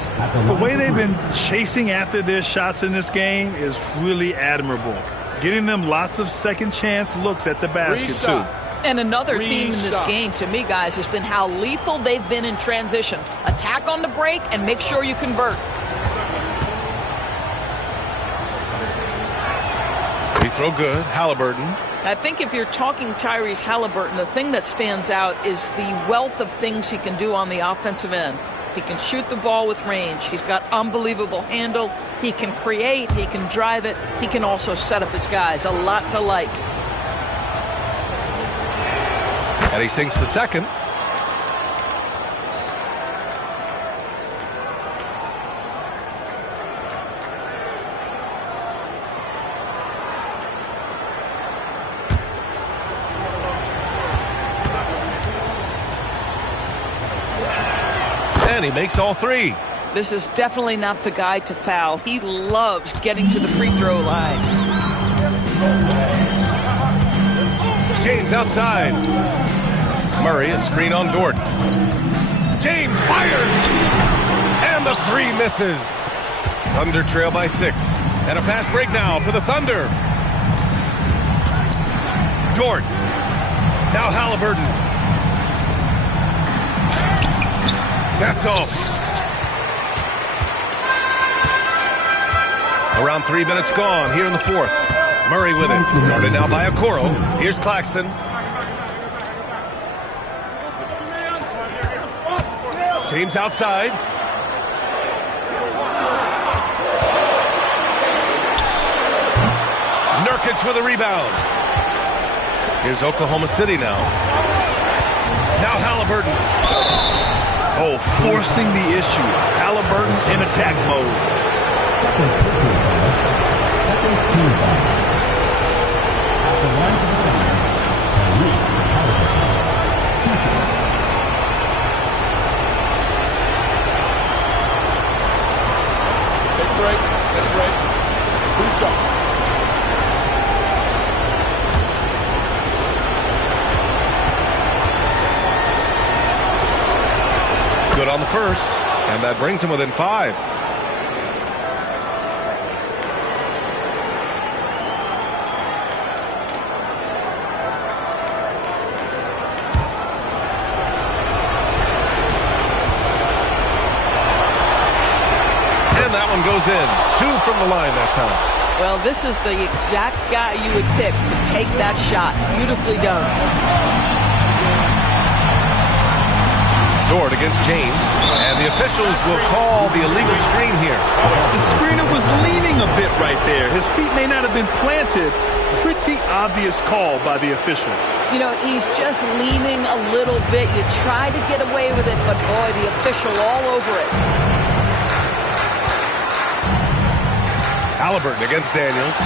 The way they've been chasing after their shots in this game is really admirable. Getting them lots of second chance looks at the basket, too. And another theme in this game, to me, guys, has been how lethal they've been in transition. Attack on the break and make sure you convert. Free throw good. Halliburton. I think if you're talking Tyrese Halliburton, the thing that stands out is the wealth of things he can do on the offensive end. He can shoot the ball with range. He's got unbelievable handle. He can create. He can drive it. He can also set up his guys. A lot to like. And he sinks the second. And he makes all 3. This is definitely not the guy to foul. He loves getting to the free throw line. James outside. Murray, a screen on Dort. James fires! And the 3 misses. Thunder trail by 6. And a fast break now for the Thunder. Dort. Now Halliburton. That's all. Around 3 minutes gone here in the 4th. Murray with it. Guarded now by Okoro. Here's Claxton. James outside. Nurkic with a rebound. Here's Oklahoma City now. Haliburton. Oh, forcing the issue. Haliburton in attack mode. Second personal foul. Second team foul. At the line for the foul, Tyrese Haliburton. 2 shots. Take a break. Take a break. 2 shots. Good on the first, and that brings him within 5. And that one goes in. 2 from the line that time. Well, this is the exact guy you would pick to take that shot. Beautifully done. Dort against James, and the officials will call the illegal screen here. The screener was leaning a bit right there. His feet may not have been planted. Pretty obvious call by the officials. You know, he's just leaning a little bit. You try to get away with it, but boy, the official all over it. Haliburton against Daniels.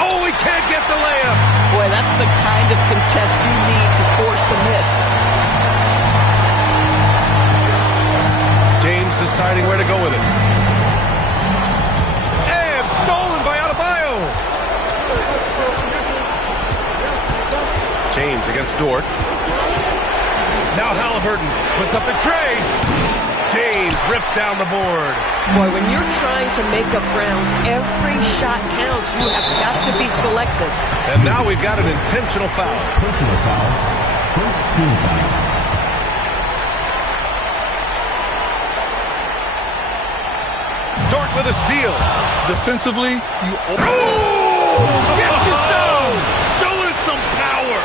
Oh, he can't get the layup. Boy, that's the kind of contest you need to force the miss. James deciding where to go with it. And stolen by Adebayo. James against Dort. Now Haliburton puts up the tray. James rips down the board. Boy, when you're trying to make up ground, every shot counts. You have got to be selective. And now we've got an intentional foul. Personal foul. First team foul. Dort with a steal. Defensively, you... Get you some! Show us some power!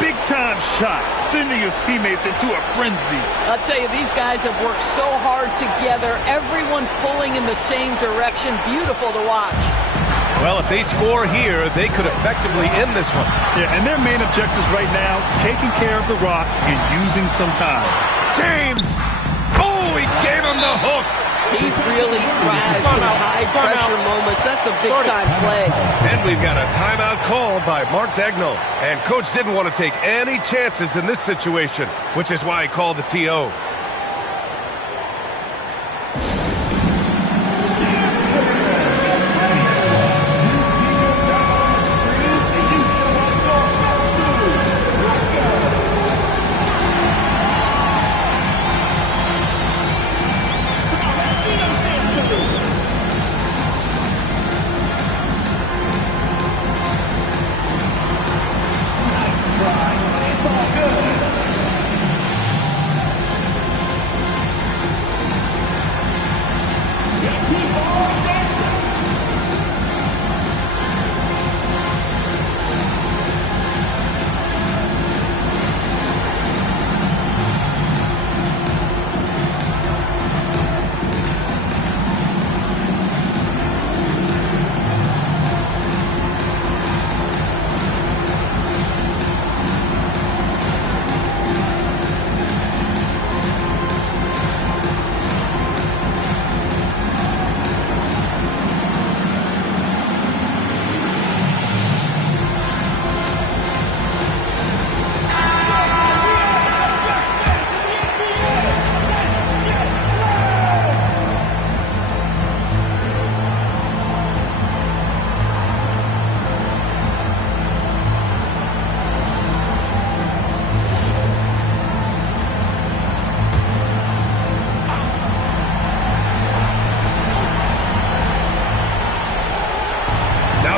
Big-time shot, sending his teammates into a frenzy. I'll tell you, these guys have worked so hard together. Everyone pulling in the same direction. Beautiful to watch. Well, if they score here, they could effectively end this one. Yeah, and their main objectives right now, taking care of the rock and using some time. James! Oh, he gave him the hook! He really thrives in high-pressure moments. That's a big-time play. And we've got a timeout called by Mark Daigneault. And Coach didn't want to take any chances in this situation, which is why he called the TO.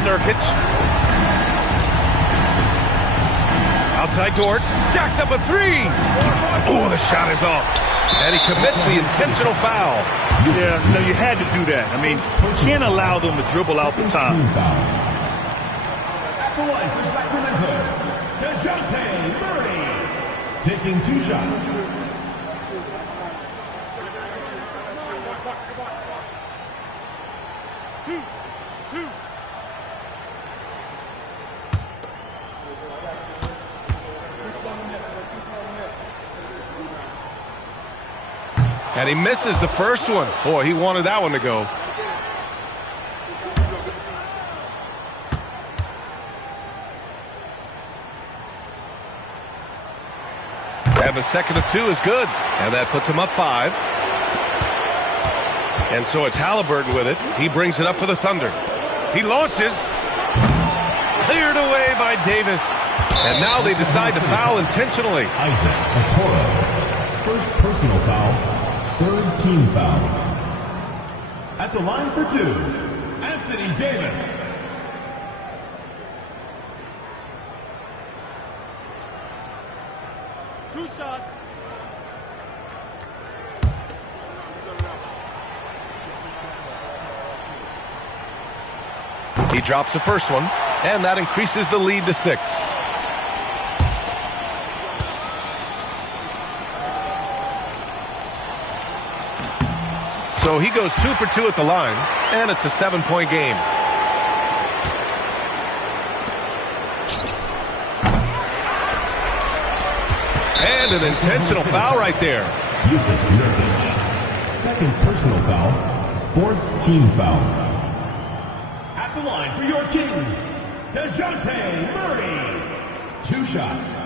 Nurkic. Outside Dort. Jacks up a 3. Oh, the shot is off. And he commits the intentional foul. Yeah, no, you had to do that. I mean, you can't allow them to dribble out the time. At the line for Sacramento, DeJounte Murray. Taking 2 shots. Two. And he misses the first one. Boy, he wanted that one to go. And the second of 2 is good. And that puts him up 5. And so it's Haliburton with it. He brings it up for the Thunder. He launches. Cleared away by Davis. And now they decide to foul intentionally. Isaac Okoro. First personal foul. Third team foul. At the line for 2, Anthony Davis. Two shots. He drops the first one, and that increases the lead to 6. So he goes 2 for 2 at the line, and it's a 7-point game. And an intentional foul right there. Jusuf Nurkic. Second personal foul. Fourth team foul. At the line for your Kings, DeJounte Murray. 2 shots.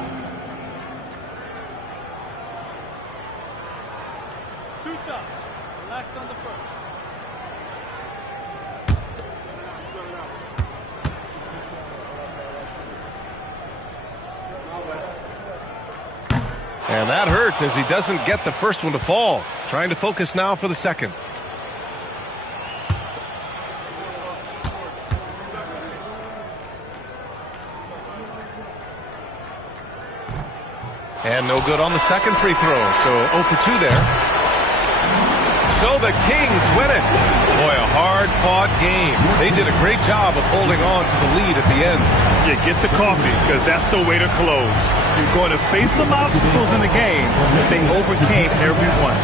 2 shots. Relax on the first. And that hurts as he doesn't get the first one to fall. Trying to focus now for the second. And no good on the second free throw. So 0 for 2 there. So the Kings win it. Boy, a hard-fought game. They did a great job of holding on to the lead at the end. Yeah, get the coffee, because that's the way to close. You're going to face some obstacles in the game, but they overcame every one.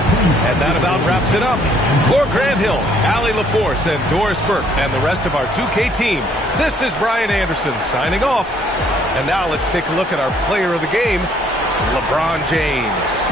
And that about wraps it up. For Grant Hill, Allie LaForce, and Doris Burke, and the rest of our 2K team, this is Brian Anderson signing off. And now let's take a look at our player of the game, LeBron James.